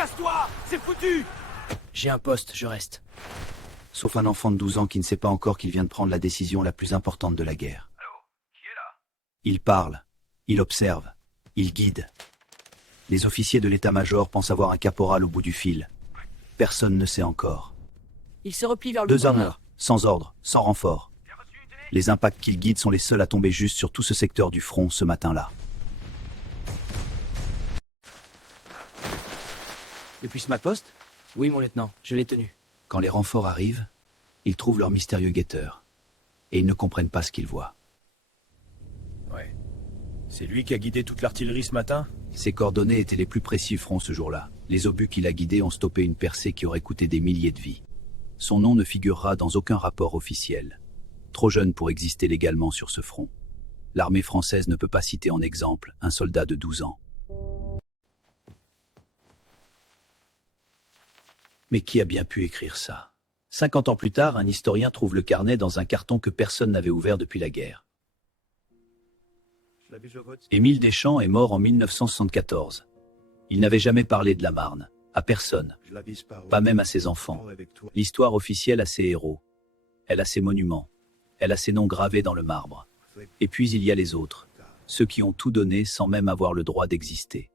Casse-toi! C'est foutu! J'ai un poste, je reste. Sauf un enfant de 12 ans qui ne sait pas encore qu'il vient de prendre la décision la plus importante de la guerre. Allô? Qui est là? Il parle, il observe, il guide. Les officiers de l'état-major pensent avoir un caporal au bout du fil. Personne ne sait encore. Il se replie vers le 2 gouverneur. heures, sans ordre, sans renfort. J'ai reçu une télé? Les impacts qu'il guide sont les seuls à tomber juste sur tout ce secteur du front ce matin-là. Depuis ce poste? Oui, mon lieutenant, je l'ai tenu. Quand les renforts arrivent, ils trouvent leur mystérieux guetteur. Et ils ne comprennent pas ce qu'ils voient. Ouais. C'est lui qui a guidé toute l'artillerie ce matin? Ses coordonnées étaient les plus précis front ce jour-là. Les obus qu'il a guidés ont stoppé une percée qui aurait coûté des milliers de vies. Son nom ne figurera dans aucun rapport officiel. Trop jeune pour exister légalement sur ce front. L'armée française ne peut pas citer en exemple un soldat de 12 ans. Mais qui a bien pu écrire ça? 50 ans plus tard, un historien trouve le carnet dans un carton que personne n'avait ouvert depuis la guerre. Émile Deschamps est mort en 1974. Il n'avait jamais parlé de la Marne, à personne, pas même à ses enfants. L'histoire officielle a ses héros. Elle a ses monuments. Elle a ses noms gravés dans le marbre. Et puis il y a les autres, ceux qui ont tout donné sans même avoir le droit d'exister.